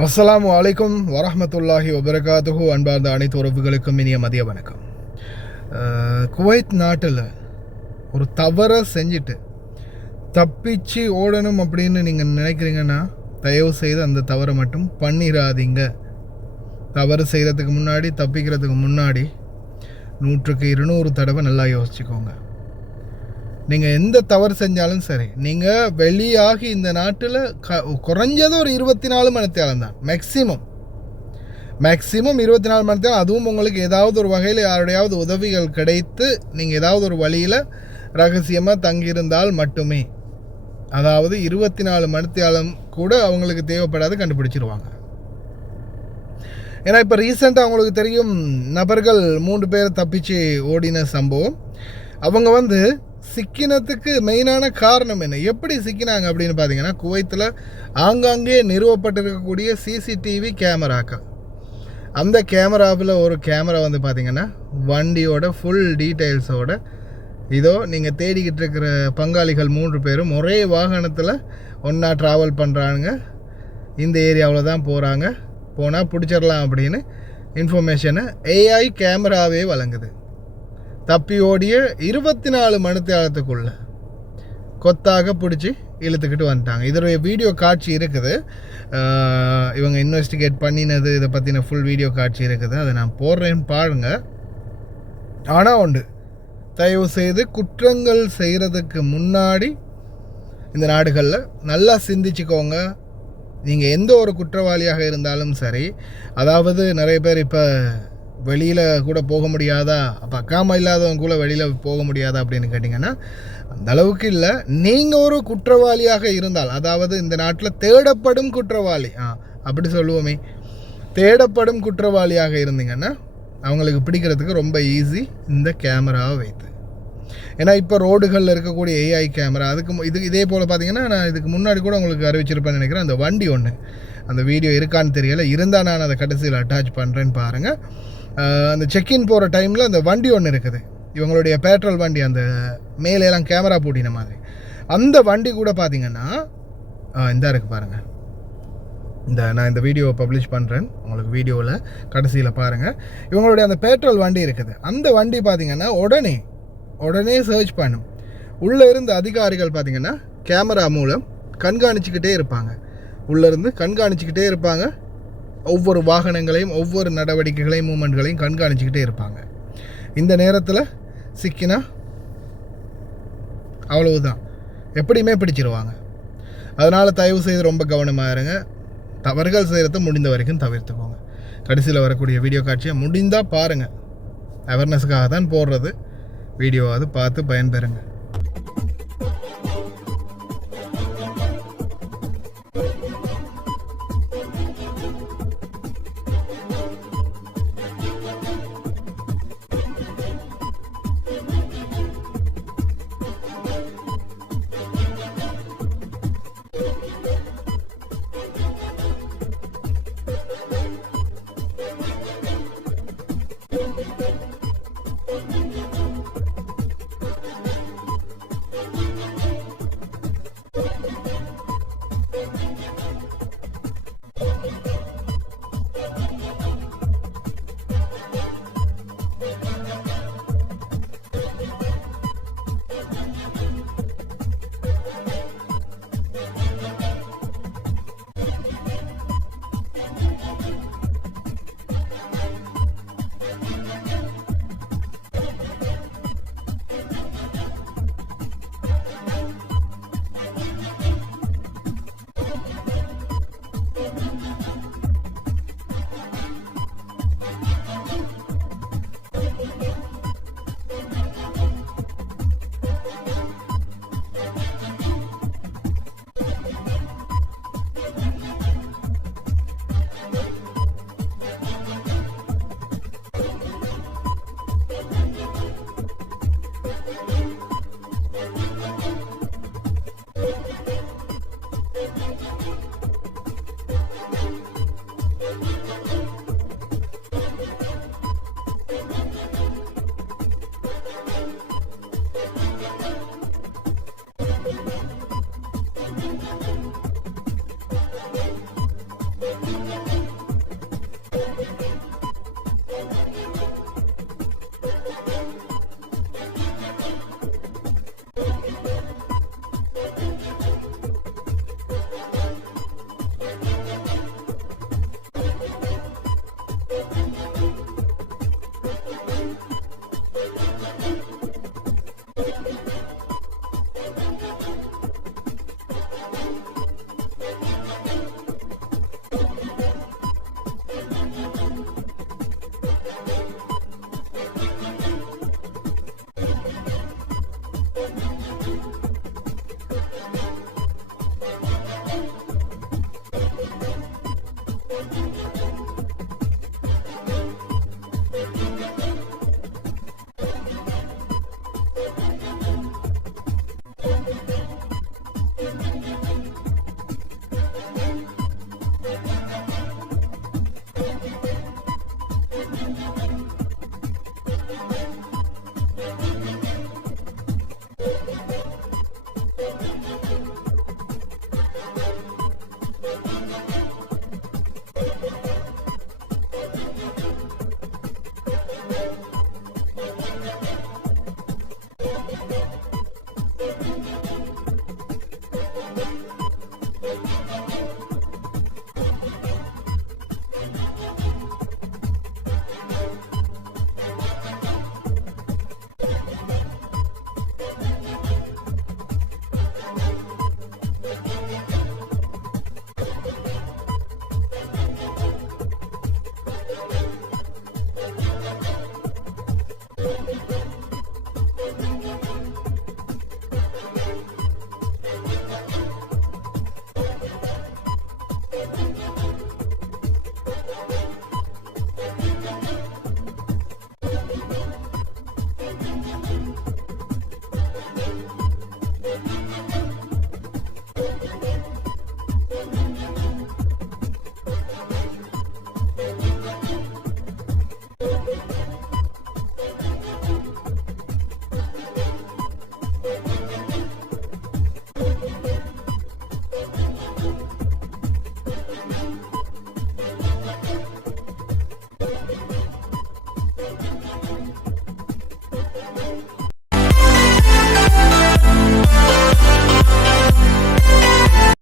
அஸ்ஸலாமு அலைக்கும் வரஹ்மத்துல்லாஹி வபரகாத்துஹு. அன்பார்ந்த அனைத்து உறவுகளுக்கும் இனிய மதிய வணக்கம். குவைத் நாட்டில் ஒரு தவறை செஞ்சுட்டு தப்பிச்சு ஓடணும் அப்படின்னு நீங்கள் நினைக்கிறீங்கன்னா தயவு செய்து அந்த தவறை மட்டும் பண்ணிடாதீங்க. தவறு செய்கிறதுக்கு முன்னாடி, தப்பிக்கிறதுக்கு முன்னாடி 100க்கு 200 தடவை நல்லா யோசிச்சுக்கோங்க. நீங்கள் எந்த தவறு செஞ்சாலும் சரி, நீங்கள் வெளியாகி இந்த நாட்டில் குறைஞ்சது ஒரு 24 மணித்தியாலம் தான், மேக்ஸிமம் 24 மணித்தியாலம். அதுவும் உங்களுக்கு ஏதாவது ஒரு வகையில் யாருடையாவது உதவிகள் கிடைத்து நீங்கள் ஏதாவது ஒரு வழியில் ரகசியமாக தங்கியிருந்தால் மட்டுமே. அதாவது 24 மணித்தியாலம் கூட அவங்களுக்கு தேவைப்படாது, கண்டுபிடிச்சிருவாங்க. ஏன்னா இப்போ ரீசெண்டாக அவங்களுக்கு தெரியும், நபர்கள் 3 பேர் தப்பிச்சு ஓடின சம்பவம். அவங்க சிக்கினத்துக்கு மெயினான காரணம் என்ன, எப்படி சிக்கினாங்க அப்படின்னு பார்த்தீங்கன்னா, குவைத்தில் ஆங்காங்கே நிறுவப்பட்டிருக்கக்கூடிய சிசிடிவி கேமராக்கள். அந்த கேமராவில் ஒரு கேமரா பார்த்திங்கன்னா வண்டியோட ஃபுல் டீட்டெயில்ஸோட, இதோ நீங்கள் தேடிக்கிட்டு இருக்கிற பங்காளிகள் 3 பேரும் ஒரே வாகனத்தில் ஒன்றா ட்ராவல் பண்ணுறாங்க, இந்த ஏரியாவில் தான் போகிறாங்க, போனால் பிடிச்சிடலாம் அப்படின்னு இன்ஃபர்மேஷனை ஏஐ கேமராவே வழங்குது. தப்பி ஓடிய 24 மணித்தியாலத்துக்குள்ள கொத்தாக பிடிச்சி இழுத்துக்கிட்டு வந்துட்டாங்க. இதோடைய வீடியோ காட்சி இருக்குது, இவங்க இன்வெஸ்டிகேட் பண்ணினது, இதை பற்றின ஃபுல் வீடியோ காட்சி இருக்குது, அதை நான் போடுறேன்னு பாருங்கள். ஆனால் உண்டு, தயவு செய்து குற்றங்கள் செய்கிறதுக்கு முன்னாடி இந்த நாடுகளில் நல்லா சிந்திச்சுக்கோங்க. நீங்கள் எந்த ஒரு குற்றவாளியாக இருந்தாலும் சரி, அதாவது நிறைய பேர் இப்போ வெளியில் கூட போக முடியாதா, அப்போ அக்காமல் இல்லாதவங்க கூட வெளியில் போக முடியாதா அப்படின்னு கேட்டிங்கன்னா, அந்த அளவுக்கு இல்லை. நீங்கள் ஒரு குற்றவாளியாக இருந்தால், அதாவது இந்த நாட்டில் தேடப்படும் குற்றவாளி, அப்படி சொல்லுவோமே, தேடப்படும் குற்றவாளியாக இருந்தீங்கன்னா அவங்களுக்கு பிடிக்கிறதுக்கு ரொம்ப ஈஸி இந்த கேமராவை வைத்து. ஏன்னா இப்போ ரோடுகளில் இருக்கக்கூடிய ஏஐ கேமரா, அதுக்கு இதே போல் பார்த்திங்கன்னா, நான் இதுக்கு முன்னாடி கூட உங்களுக்கு அறிவிச்சிருப்பேன்னு நினைக்கிறேன். அந்த வண்டி ஒன்று, அந்த வீடியோ இருக்கான்னு தெரியலை, இருந்தால் நான் அதை கடைசியில் அட்டாச் பண்ணுறேன்னு பாருங்கள். அந்த செக்இன் போகிற டைமில் அந்த வண்டி ஒன்று இருக்குது, இவங்களுடைய பெட்ரோல் வண்டி, அந்த மேலெல்லாம் கேமரா போட்டின மாதிரி. அந்த வண்டி கூட பார்த்திங்கன்னா இந்த இருக்குது பாருங்கள். நான் இந்த வீடியோவை பப்ளிஷ் பண்ணுறேன் உங்களுக்கு, வீடியோவில் கடைசியில் பாருங்கள். இவங்களுடைய அந்த பெட்ரோல் வண்டி இருக்குது, அந்த வண்டி பார்த்திங்கன்னா உடனே சர்ச் பண்ணும். உள்ளே இருந்து அதிகாரிகள் பார்த்திங்கன்னா கேமரா மூலம் கண்காணிச்சிக்கிட்டே இருப்பாங்க, உள்ளேருந்து கண்காணிச்சிக்கிட்டே இருப்பாங்க. ஒவ்வொரு வாகனங்களையும், ஒவ்வொரு நடவடிக்கைகளையும், மூமெண்ட்களையும் கண்காணிச்சிக்கிட்டே இருப்பாங்க. இந்த நேரத்தில் சிக்கினா அவ்வளவுதான், எப்படியுமே பிடிச்சிருவாங்க. அதனால் தயவு செய்து ரொம்ப கவனமாக இருங்க. தவறுகள் செய்கிறத முடிந்த வரைக்கும் தவிர்த்துக்கோங்க. கடைசியில் வரக்கூடிய வீடியோ காட்சியை முடிந்தால் பாருங்கள், அவேர்னஸுக்காக தான் போடுறது. வீடியோவாவது பார்த்து பயன்பெறுங்க.